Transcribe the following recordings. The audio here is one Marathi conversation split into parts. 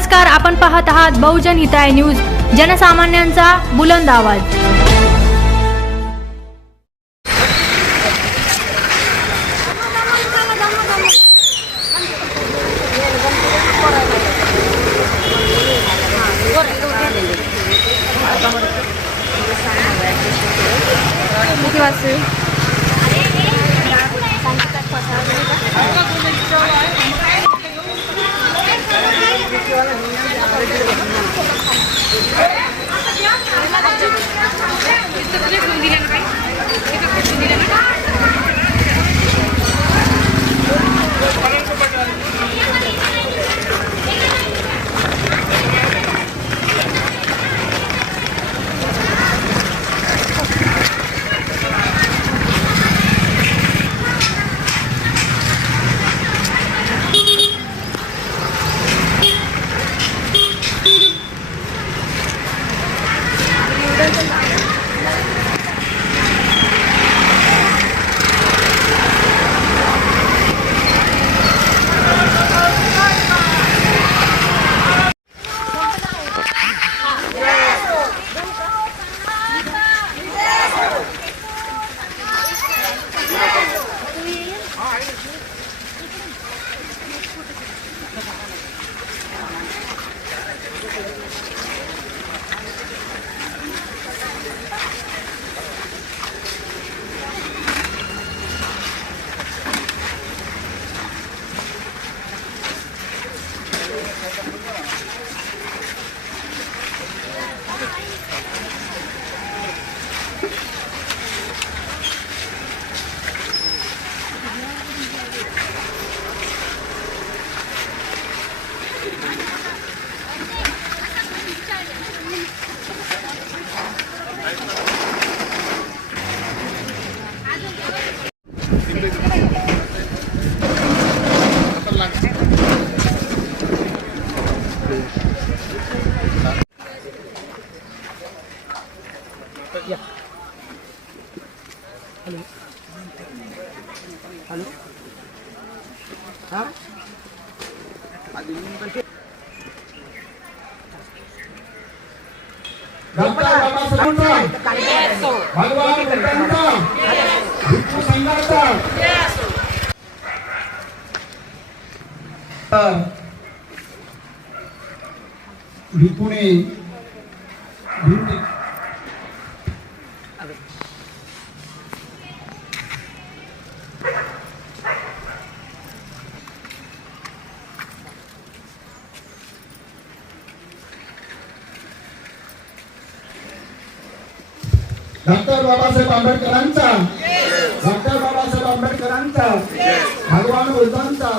नमस्कार, आपण पाहत आहात बहुजन हिताय न्यूज, जनसामान्यांचा बुलंद आवाज। हेलो हाँ डॉक्टर बाबासाहेब भगवान बुद्धांचा भिक्खू संघाचा भिक्खूने डॉक्टर बाबासाहेब आंबेडकरांचा डॉक्टर बाबासाहेब आंबेडकरांचा भगवान बुद्धांचा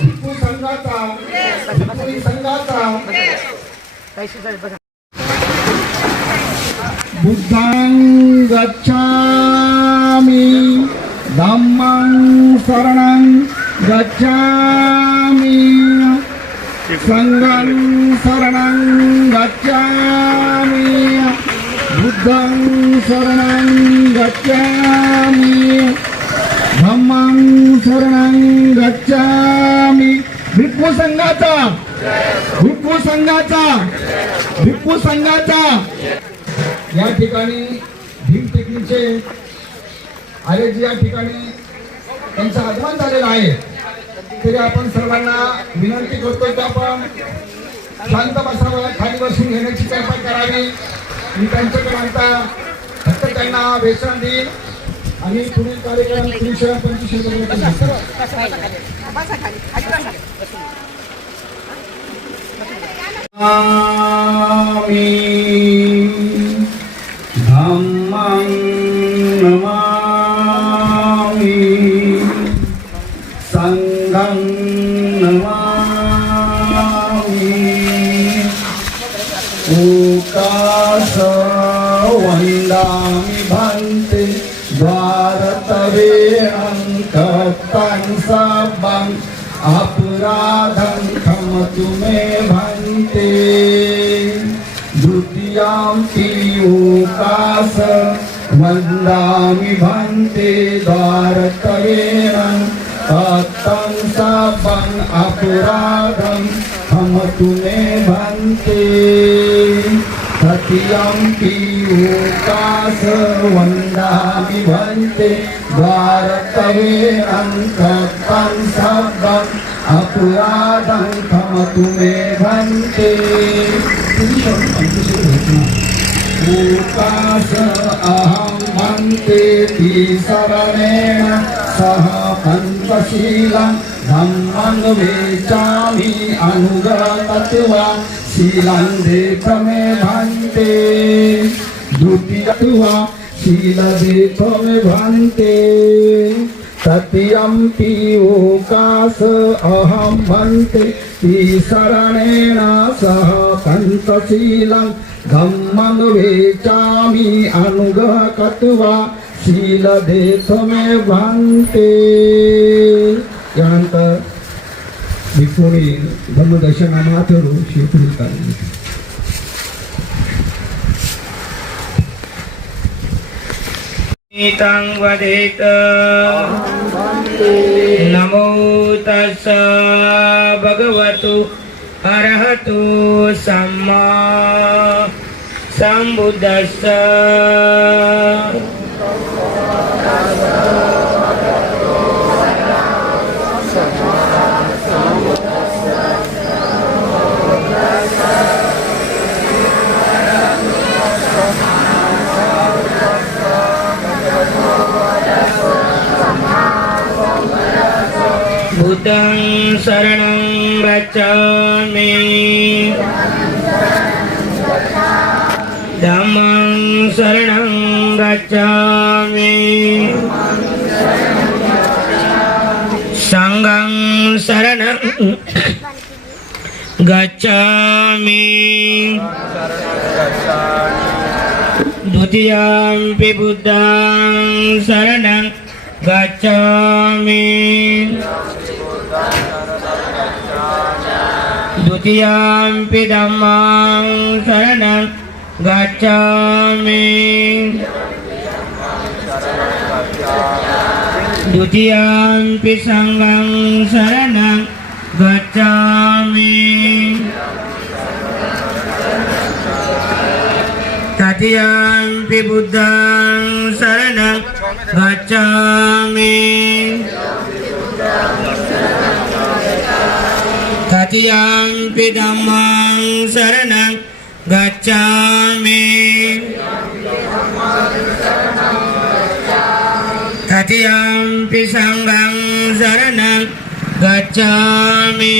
भिक्खू संघाचा भिक्खू संघाचा बुद्धं गच्छामि धम्मं शरणं गच्छामि संघं शरणं गच्छामि बुद्धं शरणं गच्छामि धम्मं शरणं गच्छामि भिक्खू संघाचा या ठिकाणी भीम टेकडीचे आयोजी या ठिकाणी त्यांचं आगमन झालेलं आहे। तरी आपण सर्वांना विनंती करतो की आपण शांत बसावं, खाली बसून घेण्याची कृपा करावी। मी त्यांच्याकडे आता फक्त त्यांना वेचन देईल आणि पुढील कार्यक्रम 325 धम्मं नमामि संघं नमामि ओकास वन्दामि भन्ते द्वारतवेणं कप्तं सब्बं अपराधं क्षमतु मे भन्ते द्वितीयाम्पि ओकास वन्दामि भन्ते द्वारतवेणं कप्तं सब्बं अपराधं हम तुम्हें भन्ते सत्यम्पि ओकास वन्दामि भन्ते द्वारकवे अन्तः शब्दम् अपराधं हम तुम्हें भन्ते ओकास अहं भन्ते शरणेन सह पञ्चशीलं धम्मं वेचामि अनुगतत्वा शीलं देशमे भन्ते द्वितीयत्वा शीलदेशमे भन्ते तृतीयम्पि ओकास अहं भन्ते शरणेन सह पञ्चशीलं धम्मं वेचामि अनुगतत्वा शीलदेशमे भन्ते. यानंतर भिक्षुणी धम्मदर्शनामाथरू शिवपुरी काढली. तं वदेत नमो तस्स भगवतु अरहतु सम्मा सम्बुद्धस्स. बुद्धं शरणं गच्छामि धम्मं शरणं गच्छामि संघं शरणं गच्छामि द्वितीयम्पि बुद्धं शरणं गच्छामि द्वितीयम्पि धम्मं शरणं गच्छामि द्वितीयम्पि संघं शरणं गच्छामि तृतीयम्पि बुद्धं शरणं गच्छामि तृतीयम्पि धम्मं शरणं गच्छामि तृतीयम्पि संघं शरणं गच्छामि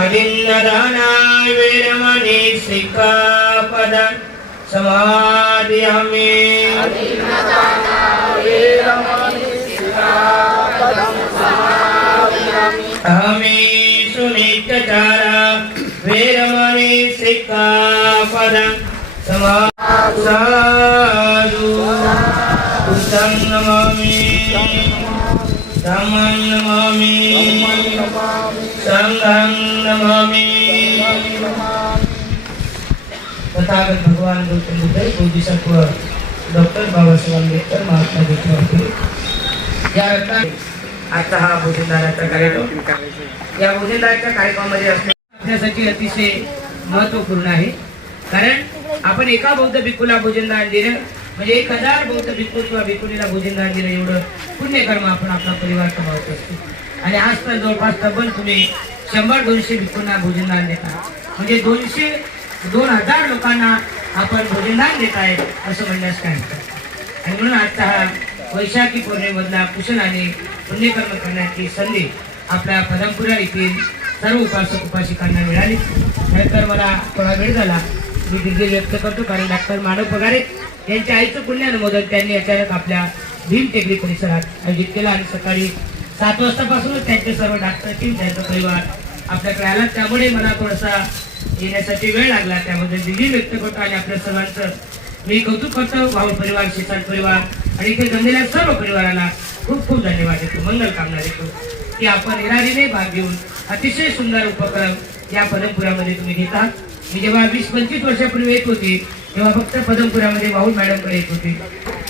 अदिन्नदाना वेरमणि सिक्खापदं समादयामि. अहमेषु नित्यचारा वेरमणि सिक्खापदं समादयामि. बुद्धं नमामि धम्मं नमामि संघं नमामि. तथागत भगवान गौतम बुद्ध बोधिसत्व डॉक्टर बाबासाहेब आंबेडकर महात्मा ज्योतिबा फुले या आता हा भोजनदानाचा कार्यक्रम या भोजनदानाच्या कार्यक्रमामध्ये आपल्यासाठी अतिशय महत्त्वपूर्ण आहे. कारण आपण एका बौद्ध भिक्खूला भोजनदान देणं म्हणजे 1000 बौद्ध भिक्खू किंवा भिक्खुनीला भोजनदान देणं एवढं पुण्यकर्म आपण आपला परिवार कमावत असतो. आणि आज तर जवळपास तब्बल तुम्ही 100-200 भिक्खूंना भोजनदान देता म्हणजे 2000 लोकांना आपण भोजनदान देत आहे असं म्हणण्यास काय हरकत. आणि म्हणून आजचा हा वैशाखी पौर्णिमेमधला कुशलाने पुण्यकर्म करण्याची संधी आपल्या पदमपुरा येथील सर्व उपासक उपासिकांना मिळाली. नंतर मला थोडा वेळ झाला मी दिग्गज व्यक्त करतो. कारण डॉक्टर मानव पगारे यांच्या आईचं पुण्यानुमोदन त्यांनी अचानक आपल्या भीम टेकडी परिसरात आयोजित केला. आणि सकाळी 7 वाजतापासूनच त्यांचे सर्व डॉक्टर टीम त्यांचा परिवार आपल्याकडे आला. त्यामुळे मला थोडासा येण्यासाठी वेळ लागला. त्याबद्दल दिली व्यक्त करतो. आणि आपल्या सर्वांचं मी कौतुक करतो. भाऊ परिवार शिक्षण परिवार आणि इथे जमलेल्या सर्व परिवाराला खूप खूप धन्यवाद देतो. मंगल कामना देतो की आपण इरादीने भाग घेऊन अतिशय सुंदर उपक्रम या पदमपुरामध्ये तुम्ही घेतात. मी जेव्हा 20-25 वर्षापूर्वी येत होते तेव्हा फक्त पदमपुरामध्ये वाहून मॅडमकडे येत होते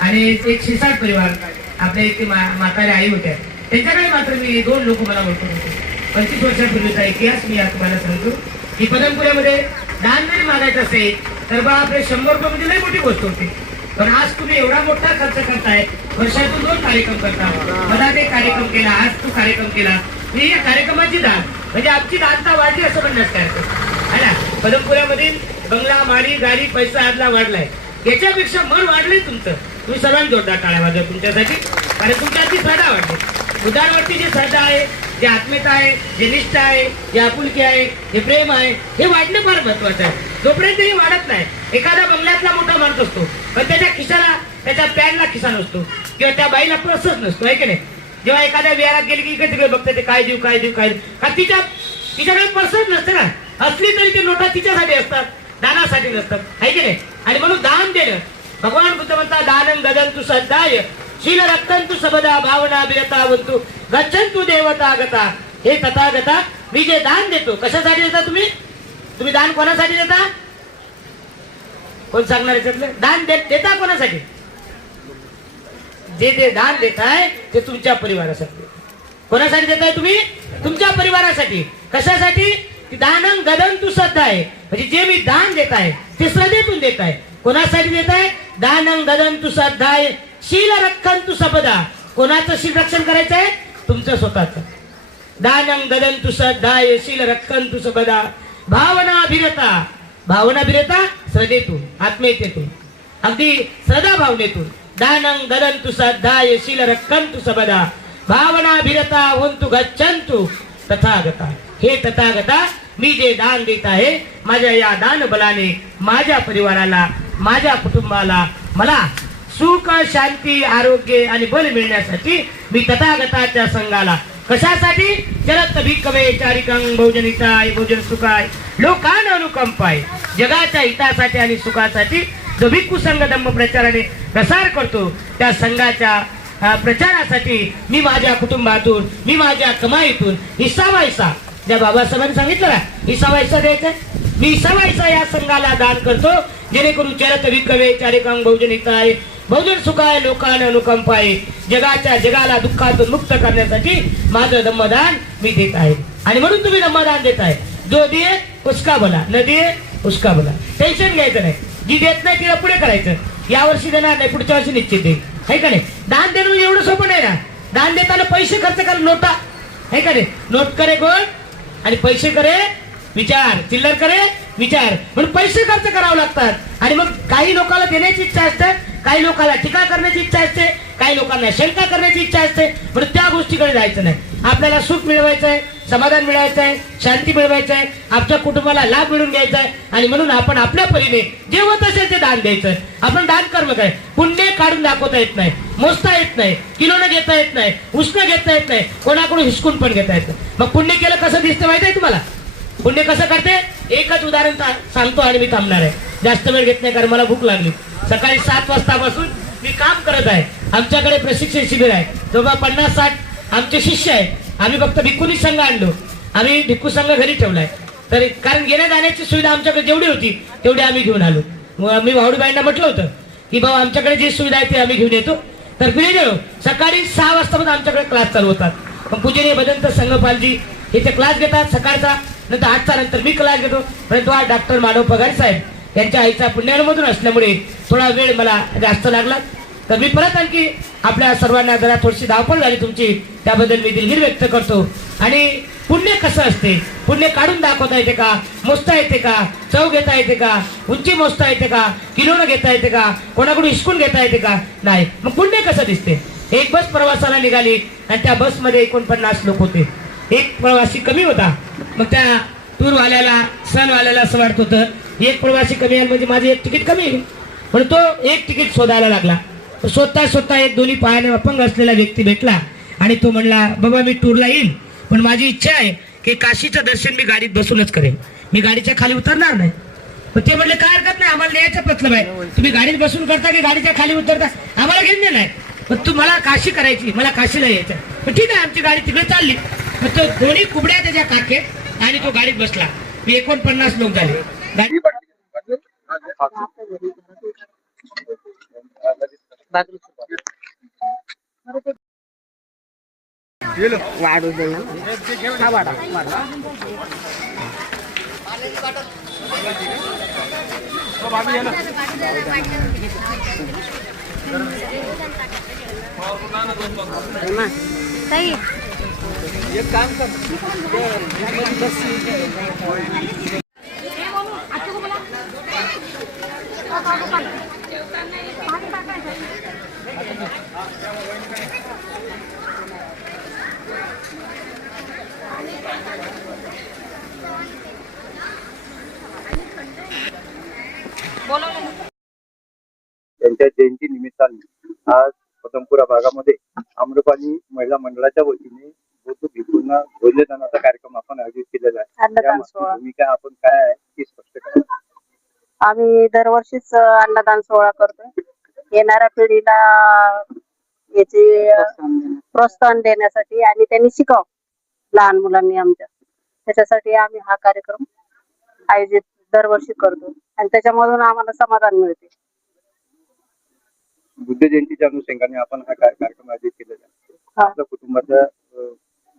आणि एक 6-7 परिवार आपल्या इथे म्हातारे आई होत्या, त्यांच्याकडे मात्र मी 2 लोक मला ओळखत होते. 25 वर्षापूर्वीचा इतिहास मी आज तुम्हाला सांगतो की पदमपुऱ्यामध्ये दान जरी मागायचं असेल तर बा आपले 100 रुपये म्हणजे लई मोठी गोष्ट होती. पण आज तुम्ही एवढा मोठा खर्च करताय, वर्षातून 2 कार्यक्रम करता, मला ते कार्यक्रम केला, आज तू कार्यक्रम केला, ही या कार्यक्रमाची दान म्हणजे आमची दानता वाढली असं म्हणण्यास काय आहे ना. पदमपुऱ्यामधील बंगला, माडी, गाडी, पैसा आजला वाढलाय, याच्यापेक्षा मन वाढलंय तुमचं. तुम्ही सर्वांनी जोरदार टाळ्या वाजवा तुमच्यासाठी, कारण तुमच्याची श्रद्धा वाढली. बुद्धांवरती जी श्रद्धा आहे, जे आत्मीयता आहे, जे निष्ठा आहे, जे आपुलकी आहे, जे प्रेम आहे, हे वाढणं फार महत्वाचं आहे. जोपर्यंत हे वाढत नाही, एखादा बंगल्यातला मोठा माणूस असतो पण त्याच्या खिशाला, त्याच्या पॅनला खिसा नसतो किंवा त्या बाईला पर्सच नसतो, आहे की नाही. जेव्हा एखाद्या विहारात गेली की इकडे तिकडे बघते ते काय देऊ काय देऊ काय देऊ, कारण तिच्याकडे पर्सच नसते ना. असली तरी ते नोटा तिच्यासाठी असतात, दानासाठी नसतात, आहे की नाही. आणि म्हणून दान देणं, भगवान बुद्ध म्हणतात दानं ददन्तु सद्दाय शील रक्तंतु सबदा भावना विरता वंतु गच्छन्तु देवता गता. हे तथागता, मी जे दान देतो कशासाठी देता तुम्ही? तुम्ही दान कोणासाठी देता? कोण सांगणार याच्यातलं? दान देता कोणासाठी? जे दान देताय ते तुमच्या परिवारासाठी. कोणासाठी देताय तुम्ही? तुमच्या परिवारासाठी. कशासाठी? दानं ददन्तु सद्दाय, म्हणजे जे मी दान देत आहे ते श्रद्धेतून देत आहे. कोणासाठी देत आहे? दानं ददन्तु सद्दाय शील रक्षन्तु सबदा. कोणाचं शील रक्षण करायचं आहे? तुमचं स्वतःचं. दानं ददन्तु सद्दाय शील रक्षन्तु सबदा भावनाभिरता. भावनाभिरता श्रद्धेतून, आत्मीयतेतून, अगदी श्रद्धा भावनेतून. दानं ददन्तु सद्दाय शील रक्षन्तु सबदा भावनाभिरता होन्तु गच्छन्तु तथागता. हे तथागता, मी जे दान देत आहे माझ्या या दान बलाने माझ्या परिवाराला, माझ्या कुटुंबाला, मला सुख, शांती, आरोग्य आणि बल मिळण्यासाठी मी तथागताच्या संघाला. कशासाठी? चरत भिक्खवे चारिकं भोजन हिताय भोजन सुखाय लोकान अनुकंपाय. जगाच्या हितासाठी आणि सुखासाठी जो भिक्खू संघ धम्म प्रचाराने प्रसार करतो, त्या संघाच्या प्रचारासाठी मी माझ्या कुटुंबातून, मी माझ्या कमाईतून हिस्सा वायसा, ज्या बाबासाहेबांनी सांगितलं ना हिस्सा वायसा द्यायचा, मी हिस्सा वायसा या संघाला दान करतो, जेणेकरून चरत भिक्खवे चारिकं भोजन हिताय भोजन सुखाय लोकान अनुकंपाय. जगाला दुःखातून मुक्त करण्यासाठी माझं धम्मदान मी देत आहे. आणि म्हणून तुम्ही धम्मदान देत आहे. जो दिये उसका भला, न दिये उसका भला. टेन्शन घ्यायचं नाही. जी देत नाही तिला पुढे करायचं. या वर्षी देणार नाही, पुढच्या वर्षी निश्चित देईल, आहे का नाही. दान देणं एवढं सोपं नाही ना. दान देताना पैसे खर्च कर, नोटा, आहे का नाही. नोट करे गोड आणि पैसे करे विचार, चिल्लर करे विचार, म्हणून पैसे खर्च करावे लागतात. आणि मग काही लोकांना देण्याची इच्छा असते, काही लोकांना टीका करण्याची इच्छा असते, काही लोकांना शंका करण्याची इच्छा असते, म्हणून त्या गोष्टीकडे जायचं नाही. आपल्याला सुख मिळवायचं आहे, समाधान मिळवायचं आहे, शांती मिळवायचं आहे, आपल्या कुटुंबाला लाभ मिळवून घ्यायचा आहे. आणि म्हणून आपण आपल्या परीने जे होत असेल ते दान द्यायचं. आपण दान कर्म काय, पुण्य काढून दाखवता येत नाही, मोजता येत नाही, किलोनं घेता येत नाही, उष्ण घेता येत नाही, कोणाकडून हिसकून पण घेता येत नाही. मग पुण्य केलं कसं दिसतं माहिती आहे तुम्हाला? पुण्य कसं करते? एकच उदाहरण सांगतो आणि मी थांबणार आहे. जास्त वेळ घेत नाही कारण मला भूक लागली. सकाळी 7 वाजतापासून मी काम करत आहे. आमच्याकडे प्रशिक्षण शिबिर आहे. जवळ 50-60 आमचे शिष्य आहेत. आम्ही फक्त भिक्खुनी संघ आणलो, आम्ही भिक्खू संघ घरी ठेवलाय. तर कारण येण्या जाण्याची सुविधा आमच्याकडे जेवढी होती तेवढी आम्ही घेऊन आलो. मी वावडीबाईंना म्हटलं होतं की भाऊ आमच्याकडे जी सुविधा आहे ती आम्ही घेऊन येतो. तर पुढे गेलो. सकाळी 6 वाजतापासून आमच्याकडे क्लास चालू होतात. मग पूजनीय भदंत संघपालजी इथे क्लास घेतात सकाळचा, नंतर 8चा नंतर मी क्लास घेतो. परंतु आज डॉक्टर माधव पगार साहेब यांच्या आईचा पुण्यामधून असल्यामुळे थोडा वेळ मला जास्त लागला. तर मी परत आणखी आपल्या सर्वांना जरा थोडीशी धावपळ झाली तुमची, त्याबद्दल मी दिलगिरी व्यक्त करतो. आणि पुण्य कसं असते? पुण्य काढून दाखवता येते का? मोजता येते का? चव घेता येते का? उंची मोजता येते का? किलोनं घेता येते का? कोणाकडून हिसकून घेता येते का? नाही. मग पुण्य कसं दिसते? एक बस प्रवासाला निघाली आणि त्या बसमध्ये 49 लोक होते. एक प्रवासी कमी होता. मग त्या टूरवाल्याला, सणवाल्याला असं वाटत होतं एक प्रवासी कमी आहे म्हणजे माझे एक तिकीट कमी आहे, म्हणून तो एक तिकीट शोधायला लागला. स्वतः एक दोन्ही पायाने अपंग असलेला व्यक्ती भेटला आणि तो म्हणला बाबा मी टूरला येईल, पण माझी इच्छा आहे की काशीचं दर्शन मी गाडीत बसूनच करेन, मी गाडीच्या खाली उतरणार नाही. मग ते म्हणले काय हरकत नाही, आम्हाला न्यायचं मतलब आहे. तुम्ही गाडीत बसून करता की गाडीच्या खाली उतरता आम्हाला घेऊन नाही. पण तू मला काशी करायची, मला काशीला यायचं. पण ठीक आहे, आमची गाडी तिकडे चालली. मग तो दोन्ही कुबड्या त्याच्या काकेत आणि तो गाडीत बसला. मी 49 लोक झाले. वाढू दे ना हा वाढा ताई त्यांच्या जयंती निमित्ताने आज पदमपुरा भागामध्ये आम्रपाली महिला मंडळाच्या वतीने बुद्ध भिक्खूंना भोजनदानाचा कार्यक्रम आपण आयोजित केलेला आहे. अन्नदान यामागची सोहळा. भूमिका आपण काय आहे ती स्पष्ट करा. आम्ही दरवर्षीच अन्नदान सोहळा करतो. येणाऱ्या पिढीला याची प्रोत्साहन देण्यासाठी आणि त्यांनी शिकाव लहान मुलांनी आमच्या, त्याच्यासाठी आम्ही हा कार्यक्रम आयोजित दरवर्षी करतो आणि त्याच्यामधून आम्हाला समाधान मिळते. बुद्ध जयंतीच्या अनुषंगाने आपण हा कार्यक्रम आयोजित केलेला आहे. हा. आपल्या कुटुंबाच्या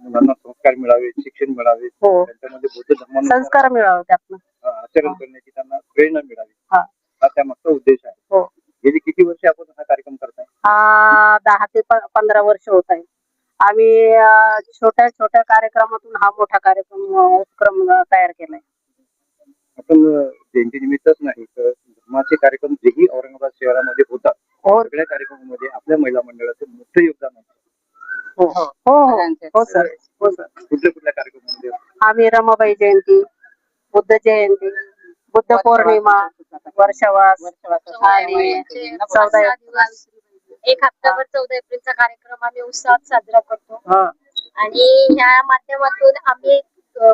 मुलांना संस्कार मिळावे, शिक्षण मिळावे, हो. त्यांच्यामध्ये बुद्ध धर्मानुसार संस्कार मिळावे त्यातनं. आचरण करण्याची त्यांना प्रेरणा मिळावी, हा. हा त्यामागचा उद्देश आहे. हो. गेली किती वर्षे आपण हा कार्यक्रम करताय? 10 ते 15 वर्ष होत आहे. आम्ही छोट्या छोट्या कार्यक्रमातून हा मोठा उपक्रम तयार केलाय. आपण जयंती निमित्तच नाही तर धर्माचे कार्यक्रम जेही औरंगाबाद शहरामध्ये होतात हो सगळ्या कार्यक्रमामध्ये आपल्या महिला मंडळाचं मोठं योगदान आहे. हो हो हो सर, हो सर. कुठल्या कार्यक्रमामध्ये आम्ही रमाबाई जयंती, बुद्ध जयंती, बुद्ध पौर्णिमा, वर्षवास आणि 14 एक हप्ताभर 14 एप्रिलचा कार्यक्रम आम्ही उत्साहात साजरा करतो. हा. आणि ह्या माध्यमातून आम्ही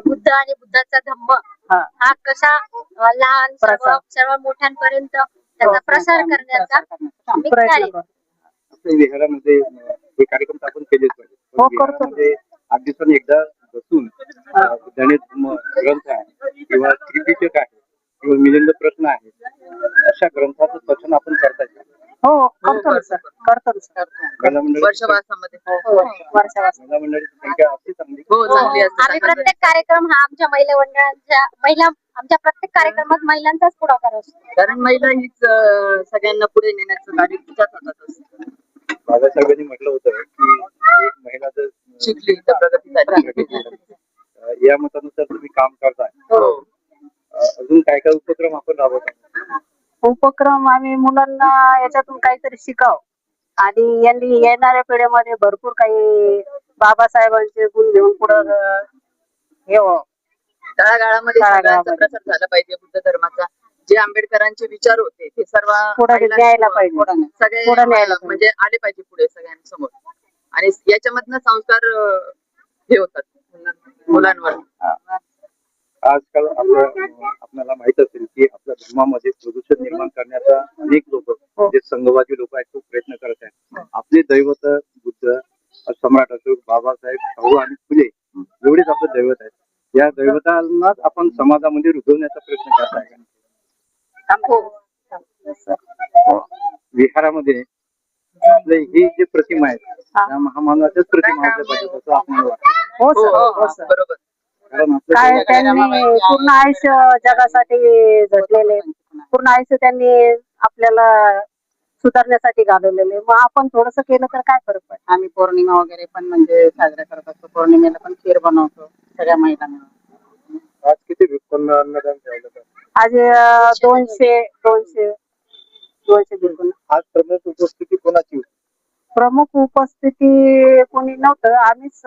बुद्ध आणि बुद्धाचा धम्म हा. हा कसा लहान प्रसार. सर्व मोठ्यांपर्यंत त्याचा प्रसार करण्याचा आम्ही प्रयत्न कार्य करतो. आपल्या विहारामध्ये हे कार्यक्रम तर आपण केलेच पाहिजे. पण हो, करतो. विहारामध्ये 8 दिवसांनी एकदा बसून बुद्धाने धम्म ग्रंथ आहे किंवा त्रिपिटक आहे किंवा मिलिंद प्रश्न आहे, अशा ग्रंथाचं वाचन आपण करता येईल. हो करतो ना सर, करतो ना सर. महिला मंडळाची वर्षवासामध्ये वर्षवास महिला मंडळाची संख्या असते चांगली. आम्ही प्रत्येक कार्यक्रम हा आमच्या महिला आमच्या प्रत्येक कार्यक्रमात महिलांचाच पुढाकार असतो. कारण महिला हीच सगळ्यांना पुढे नेण्याचं कार्य तिच्याच हातात असतं. बाबासाहेबांनी म्हटलं होतं की एक महिला जर शिकली तर प्रगती झाली. या मतानुसार तुम्ही काम करताय. हो. अजून काय काय उपक्रम आपण राबवतो? उपक्रम आम्ही मुलांना याच्यातून काहीतरी शिकाव आणि यांनी येणाऱ्या पिढ्यामध्ये भरपूर काही बाबासाहेबांचे गुण घेऊन पुढं हे व्हावं. तळागाळामध्ये सगळ्यांचा प्रसार झाला पाहिजे बुद्ध धर्माचा. जे आंबेडकरांचे विचार होते ते सर्व पुढे न्यायला पाहिजे. सगळे पुढे न्यायला पाहिजे. म्हणजे आले पाहिजे पुढे सगळ्यांसमोर आणि याच्यामधनं संस्कार हे होतात मुलांवर. आजकाल आपल्याला माहित असेल की आपल्या धर्मामध्ये प्रदूषण निर्माण करण्याचा अनेक लोक जे संघवादी लोक आहेत खूप प्रयत्न करत आहेत. आपले दैवत बुद्ध, सम्राट अशोक, बाबासाहेब, शाहू आणि फुले एवढेच आपलं दैवत आहेत. या दैवतांनाच आपण समाजामध्ये रुजवण्याचा प्रयत्न करत आहे. विहारामध्ये आपले ही जे प्रतिमा आहेत त्या महामानवाच्याच प्रतिमा असल्या पाहिजे असं आपल्याला वाटतं. हो सर, हो सर. बरोबर. कारण काय आपल्या त्यांनी पूर्ण आयुष्य जगासाठी झटलेले, पूर्ण आयुष्य त्यांनी आपल्याला सुधारण्यासाठी घालवलेले. मग आपण थोडस केलं तर काय फरक पडेल. आम्ही पौर्णिमा वगैरे पण म्हणजे साजरा करत असतो. पौर्णिमेला पण खीर बनवतो सगळ्या महिलांना. आज किती भिक्खूंना अन्नदान ठेवलं तर आज 200 भिक्खूंना. आज प्रमुख उपस्थिती कोणाची होती? प्रमुख उपस्थिती कोणी नव्हतं. आम्हीच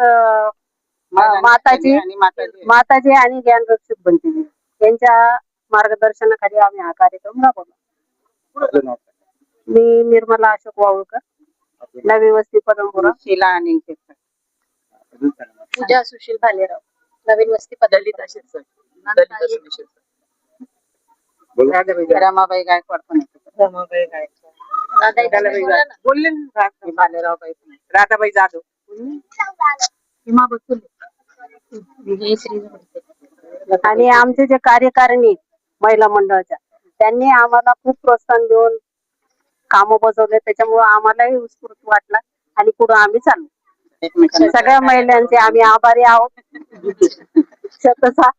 माताजी आणि ज्ञानरक्षक बनते यांच्या मार्गदर्शनाखाली आम्ही हा कार्यक्रम राबवला. आपलं नाव काय? मी निर्मला अशोक वावळकर, नवी वस्ती पदमपुरा. शिला आणि अजून सांगा. पूजा सुशील भालेराव, नवीन वस्ती दलित असेल सर. दलित असेल सर. बोला. रमाबाई गायकवाड पण येते. रमाबाई गायकवाड बोलले ना. भालेरावबाई, राधाबाई जाधव, हिमा बसुले. आणि आमचे जे कार्यकारिणी महिला मंडळाच्या. त्यांनी आम्हाला खूप प्रोत्साहन देऊन कामं बसवले, त्याच्यामुळे आम्हालाही उत्स्फूर्त वाटला आणि पुढे आम्ही चाललो. सगळ्या महिलांचे आम्ही आभारी आहोत. तसा